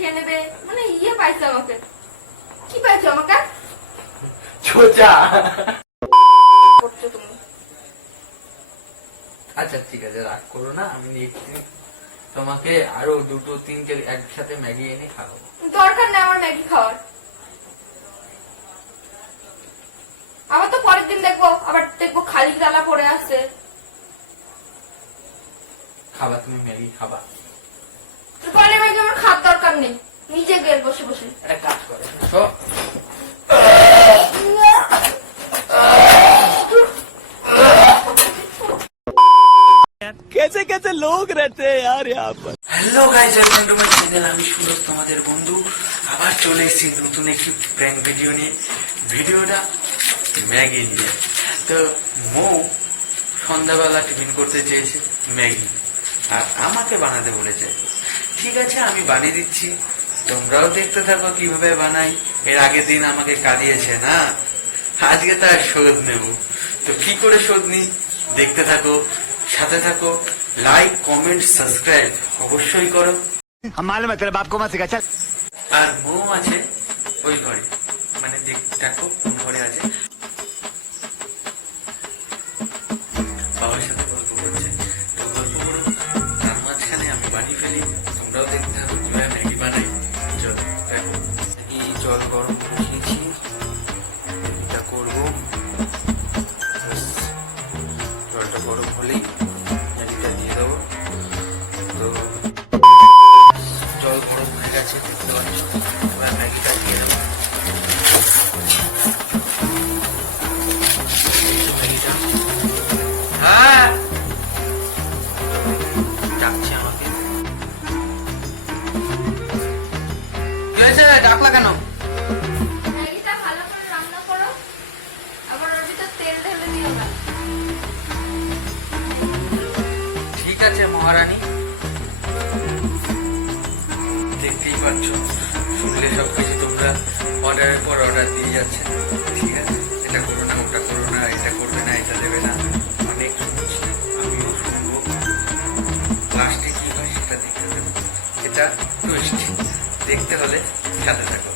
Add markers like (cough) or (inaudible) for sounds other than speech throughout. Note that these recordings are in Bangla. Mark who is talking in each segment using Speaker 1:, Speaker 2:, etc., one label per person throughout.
Speaker 1: খেয়ে নেবে? মানে ইয়ে পাইছে আমাকে। কি পাইছো আমাকে?
Speaker 2: ছোচা
Speaker 1: করছ তুমি।
Speaker 2: আচ্ছা ঠিক আছে রাগ করো না আমি তোমাকে আরও দুটো তিনটে একসাথে ম্যাগি এনে খাওয়াবো।
Speaker 1: দরকার নেই আমার ম্যাগি খাওয়ার। আবার তো পরের দিন দেখব আবার দেখব খালি গালা পড়ে আছে।
Speaker 2: খাবা তুমি ম্যাগি খাবা।
Speaker 1: রূপালী ভাইকে আমার খাওয়ার দরকার নেই। নিজে গেল বসে বসে।
Speaker 2: একটা কাজ করে
Speaker 3: কেসে কেসে লোক রেতে আর
Speaker 2: hello guys welcome to my channel আমি সুরজ তোমাদের বন্ধু। আবার চলে এসেছি নতুন একটি প্র্যাঙ্ক ভিডিও নিয়ে। ভিডিওটা ম্যাগি নিয়ে। তো মো সন্ধ্যাবেলা টিফিন করতে চেয়েছে ম্যাগি আর আমাকে বানাতে বলেছে ঠিক আছে আমি বানিয়ে দিচ্ছি। তোমরাও দেখতে থাকো কীভাবে বানাই। এর আগের দিন আমাকে কাঁদিয়েছে না? আজকে তার শোধ নেব। তো কি করে শোধ নি দেখতে থাকো সাথে থাকো লাইক কমেন্ট সাবস্ক্রাইব অবশ্যই করো।
Speaker 3: মালুম তোর বাপ কমা শিখা
Speaker 2: আর মৌ আছে ওই ঘরে। মানে দেখতে থাকো ঘরে আছে। জলটা গরম হলেই পাচ্ছ। শুনলে সব কিছু তোমরা অর্ডারের পর অর্ডার দিয়ে যাচ্ছে। ঠিক আছে? এটা করো না, ওটা করো না, এটা করবে না, এটা দেবে না। অনেক শুনছি, আমিও শুনব। লাস্টে কি হয় সেটা দেখতে দেবো এটা টুইস্ট দেখতে হলে সাথে থাকো।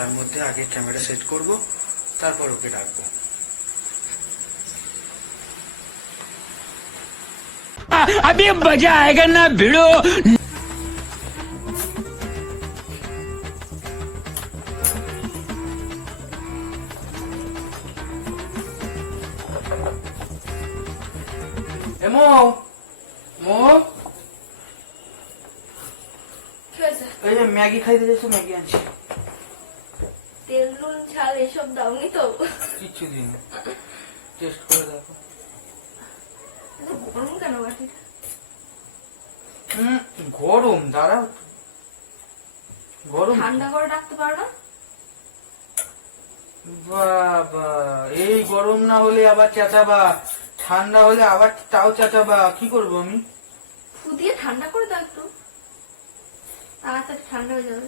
Speaker 2: তার মধ্যে আগে ক্যামেরা সেট করব তারপর ওকে ডাকবো
Speaker 3: अभी मजा आएगा ना भिड़ो
Speaker 2: কিচ্ছু টেস্ট করে দেখো।
Speaker 1: গরম কেন
Speaker 2: গরম দাঁড়াও গরম।
Speaker 1: ঠান্ডা করে রাখতে পারো না
Speaker 2: বাবা এই গরম না হলে আবার চেঁচাবা। ঠান্ডা হলে আবার তাও চেঁচাবা। কি করব আমি?
Speaker 1: ফু দিয়ে ঠান্ডা করে দাও একটু। তাড়াতাড়ি ঠান্ডা হয়ে যাবে।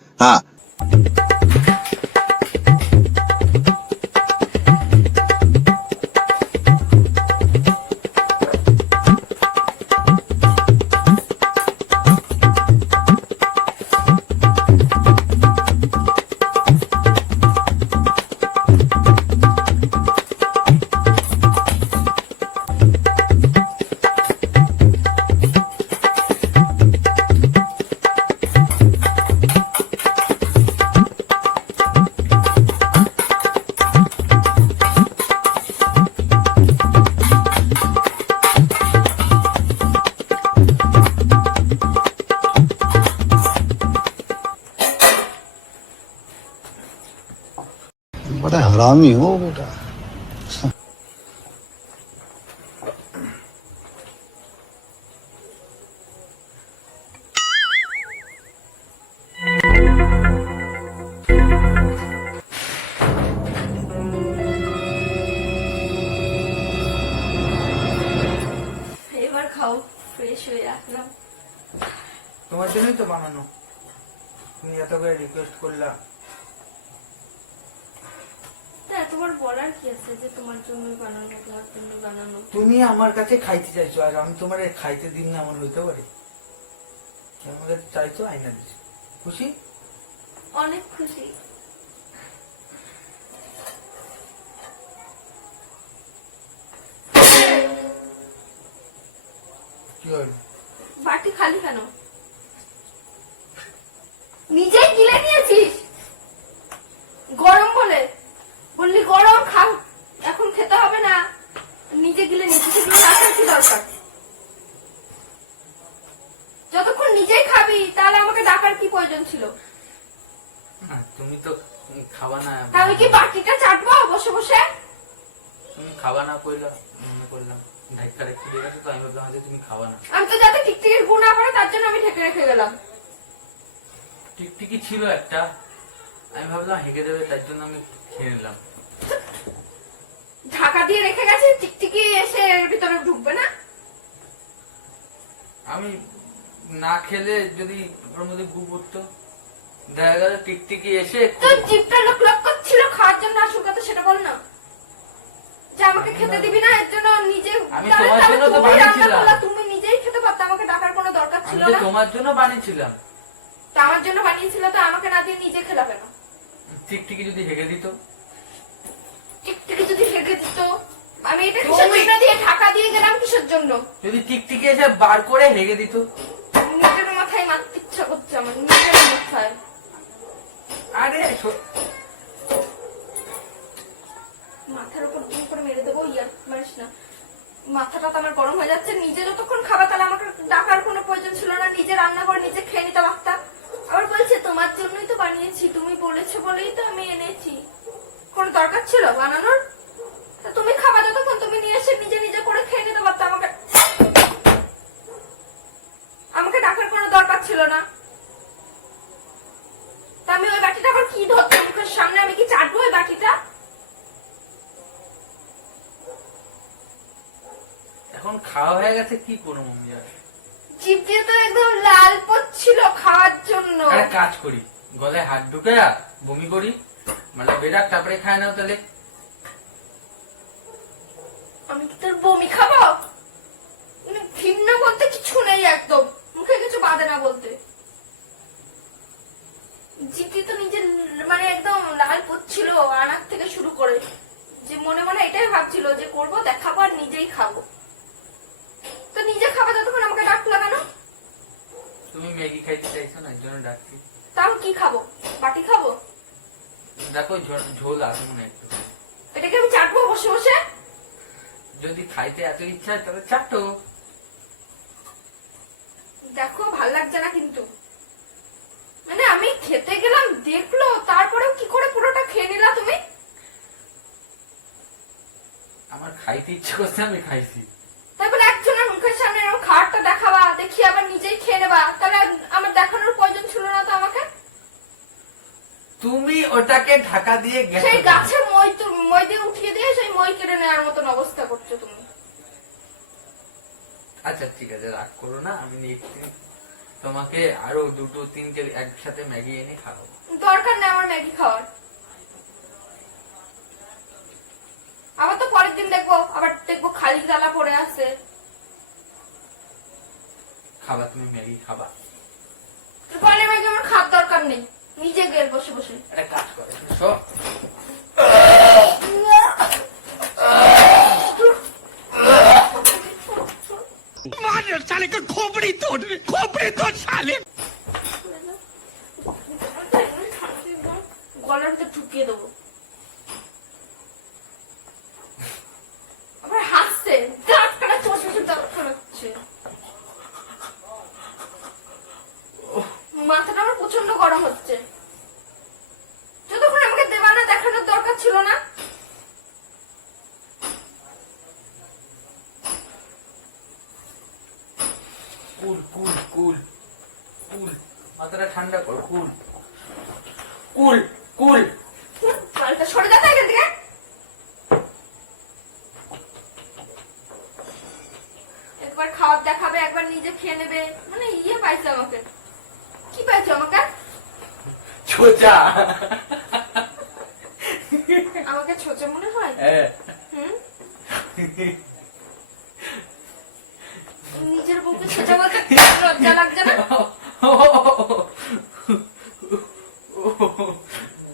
Speaker 4: हाँ हरामी हो बेटा
Speaker 1: এবার খাও ফ্রেশ হয়ে রাখলাম
Speaker 2: তোমার জন্যই তো বানানো তুমি এত করে রিকোয়েস্ট করলা
Speaker 1: তা তোমার বলার কি আছে যে তোমার জন্যই বানানো তোমার জন্যই বানানো?
Speaker 2: তুমি আমার কাছে খাইতে চাইছো আর আমি তোমার খাইতে দিন না এমন হইতে পারে। আমার কাছে চাইছো আইনা দিচ্ছি খুশি?
Speaker 1: অনেক খুশি।
Speaker 2: কি হলো?
Speaker 1: বাটি খালি কেন? নিজেই গিলে নিয়েছিস? গরম বলে। বললি গরম খাও। এখন খেতে হবে না। নিজে গিলে নিয়েছিস এগুলো রাখার কি দরকার? যতক্ষণ নিজেই খাবি তাহলে আমাকে ডাকার কি প্রয়োজন ছিল?
Speaker 2: তুমি তো খাবা না।
Speaker 1: তা আমি কি বাটিটা চাটবো? বসে বসে?
Speaker 2: তুমি খাবা না কইলা মনে করলাম। ধাক্কা রেখে দিয়ে গেছো তো আমি ভাবলাম হয়তো তুমি খাবা না।
Speaker 1: আমি তো যাতে টিকটিকির গু না পড়ে তার জন্য আমি ঢেকে রেখে গেলাম।
Speaker 2: টিকটিকি ছিল একটা। আমি ভাবলাম হেগে দেবে তার জন্য আমি খেয়ে নিলাম।
Speaker 1: ঢাকা দিয়ে রেখে গেছে টিকটিকি এসে এর ভিতরে ঢুকবে না?
Speaker 2: আমি না খেলে যদি ওর মধ্যে গু পড়তো দেখা গেল টিকটিকি এসে
Speaker 1: তোর জিপটা লোক লোক করছিল খাওয়ার জন্য আসুক তো সেটা বল না। যে আমাকে খেতে দিবি না এর জন্য নিজে
Speaker 2: আমি তোমার জন্য তো বানিয়েছিলাম।
Speaker 1: তুমি নিজেই খেতে পারতে আমাকে ডাকার কোনো দরকার ছিল না।
Speaker 2: তোমার জন্য বানিয়েছিলাম।
Speaker 1: তা আমার জন্য বানিয়েছিল তো আমাকে না দিয়ে নিজে খেলাবে কেন
Speaker 2: টিকটিকি যদি হেগে দিত?
Speaker 1: টিকটিকি যদি হেগে দিত? আমি এটা কিসের দিয়ে ঢাকা দিয়ে গেলাম? কিসের জন্য?
Speaker 2: যদি টিকটিকি এসে বার করে হেগে দিত?
Speaker 1: নিজের মাথায় মারতে ইচ্ছা করছে আমার নিজের মাথায়।
Speaker 2: আরে
Speaker 1: মাথার উপর দিন করে মেরে দেবো ইয়া মারিস না। মাথাটা তো আমার গরম হয়ে যাচ্ছে নিজে যতক্ষণ খাবার তাহলে আমাকে ডাকার কোনো প্রয়োজন ছিল না। নিজে রান্না করে নিজে খেয়ে নিতে পারতাম। আবার বলছে, তোমার জন্যই তো বানিয়েছি, তুমি বলেছ বলেই তো আমি এনেছি। কোনো দরকার ছিল বানানোর? তুমি খাবা যতক্ষণ, তুমি নিয়ে এসে নিজে নিজে করে খেয়ে নিতে পারতো আমাকে। আমাকে ডাকার কোনো দরকার ছিল না। তা আমি ওই বাটিটা আবার কি ধরছি? মুখের সামনে আমি কি চাটবো ওই বাটিটা?
Speaker 2: এখন খাওয়া হয়ে গেছে, কি করব আমি আর?
Speaker 1: দিয়ে তো একদম লাল পড়ছিল খাওয়ার জন্য।
Speaker 2: একটা কাজ করি। গলায় হাত ঢুকে বমি করি। মানে বেরাক তারপরে খায় নাও তাহলে।
Speaker 1: আমি কি তোর বমি খাব? মানে ঘৃণ্য বলতে কিছু নেই একদম। মুখে কিছু বাঁধে না বলতে। দিয়ে তো নিজের মানে একদম লাল পড়ছিল আনার থেকে শুরু করে। যে মনে মনে এটাই ভাবছিল যে করব দেখাবো আর নিজেই খাব। তো নিজে খাবে লাগানো
Speaker 2: তুমি ম্যাগি খাইতে চাইছো না জন্য ডাকছি।
Speaker 1: তাও কি খাব? বাটি খাব?
Speaker 2: দেখো ঝোল মনে হয় একটু।
Speaker 1: এটাকে আমি চাটবো বসে বসে?
Speaker 2: যদি খাইতে এত ইচ্ছা হয় তাহলে চারটো
Speaker 1: দেখো ভালো লাগছে না কিন্তু। মানে আমি খেতে গেলাম দেখল তারপরেও কি করে পুরোটা খেয়ে নিলা তুমি?
Speaker 2: আমার খাইতে ইচ্ছে করছে আমি খাইছি
Speaker 1: তাই বলে একজনের মুখের খাবারটা দেখাবা দেখি আবার নিজেই খেয়ে নেবা। তাহলে আমার দেখানোর প্রয়োজন ছিল না তো আমাকে?
Speaker 2: তুমি ওটাকে ঢাকা দিয়ে গেছো
Speaker 1: সেই গাছে মই তো- মই দিয়ে উঠিয়ে দিয়ে সেই মই কেড়ে নেওয়ার মতন অবস্থা করছ তুমি।
Speaker 2: আচ্ছা ঠিক আছে রাগ করো না আমি দিন তোমাকে আরও দুটো তিনটে একসাথে ম্যাগি এনে খাব
Speaker 1: দরকার নেই আমার ম্যাগি খাওয়ার। আবার তো পরের দিন দেখব আবার দেখব খালি জ্বালা পড়ে আছে।
Speaker 2: খাবা তুমি ম্যাগি খাবা।
Speaker 1: পানি ম্যাগি আমার খাওয়ার দরকার নেই। নিজে গেল বসে বসে।
Speaker 2: কাজ করে
Speaker 1: গলার ভিতরে ঢুকিয়ে দেবো।
Speaker 2: কুল কুল।
Speaker 1: সরে যাতে এখান থেকে। একবার খাওয়ার দেখাবে একবার নিজে খেয়ে নেবে। মানে ইয়ে পাইছে আমাকে। কি পাইছো আমাকে?
Speaker 2: ছোচা।
Speaker 1: আমাকে মনে হয়?
Speaker 2: হ্যাঁ
Speaker 1: হুম? নিজের বউকে ছোট বলতে লজ্জা লাগছে না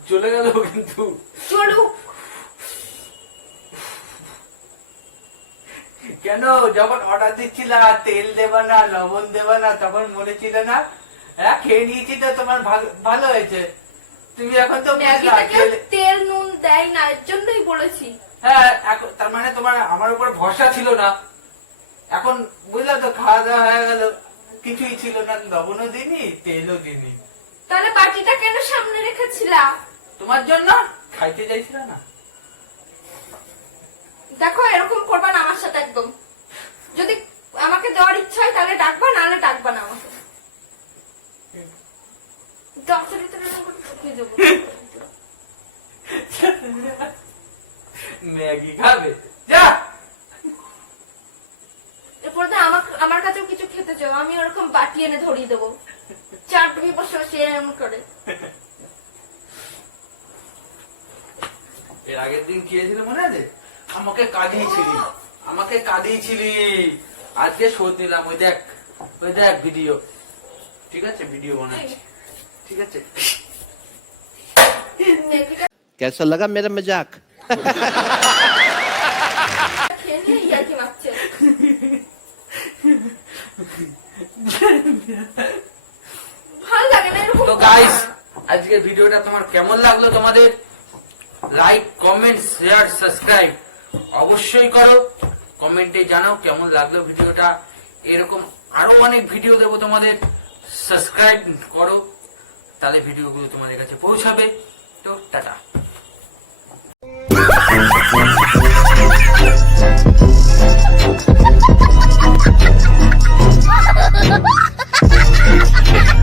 Speaker 2: চলে গেল কিন্তু
Speaker 1: চলুক
Speaker 2: কেন দিচ্ছিলা তেল দেবা না লবণ দেবা না তখন বলেছিল না হ্যাঁ খেয়ে নিয়েছি তো তোমার ভালো- হয়েছে। তুমি এখন তো তেল
Speaker 1: নুন দেয় না এর জন্যই বলেছি।
Speaker 2: হ্যাঁ তার মানে তোমার আমার উপর ভরসা ছিল না। এখন বুঝলা তো খাওয়া দাওয়া হয়ে গেল। কিছুই ছিল না লবণও দিনি তেলও দিনি
Speaker 1: তাহলে বাটিটা কেন সামনে রেখেছিলা?
Speaker 2: তোমার জন্য খাইতে চাইছিল না।
Speaker 1: দেখো এরকম করবা না আমার সাথে একদম। যদি আমাকে দেওয়ার ইচ্ছা হয় তাহলে ডাকবা নাহলে ডাকবা না আমাকে। দশের ভিতরে ঢুকিয়ে দেবো।
Speaker 2: ম্যাগি খাবে। যা!
Speaker 1: এরপরে তো আমার আমার কাছেও কিছু খেতে চাও আমি ওরকম বাটি এনে ধরিয়ে দেবো। চার চাটবি বসে বসে এরকম করে।
Speaker 2: এর আগের দিন কি হয়েছিল মনে আছে? আমাকে কাঁদিয়েছিলি আমাকে কাঁদিয়েছিলি আজকে শোধ নিলাম ওই দেখ ওই দেখ ভিডিও ঠিক আছে ভিডিও বানাচ্ছি ঠিক আছে
Speaker 1: ম্যাগিটা
Speaker 3: कैसा लगा मेरा मजाक
Speaker 1: খেয়ে নিয়ে ইয়ার্কি মারছে ভালো লাগে না এরকম
Speaker 2: তো গাইস আজকের ভিডিওটা তোমার কেমন লাগলো তোমাদের লাইক কমেন্ট শেয়ার সাবস্ক্রাইব অবশ্যই করো কমেন্টে জানাও, কেমন লাগল ভিডিওটা? এরকম আরও অনেক ভিডিও দেবো তোমাদের। সাবস্ক্রাইব করো, তাহলে ভিডিওগুলো তোমাদের কাছে পৌঁছাবে। তো, টাটা। (laughs)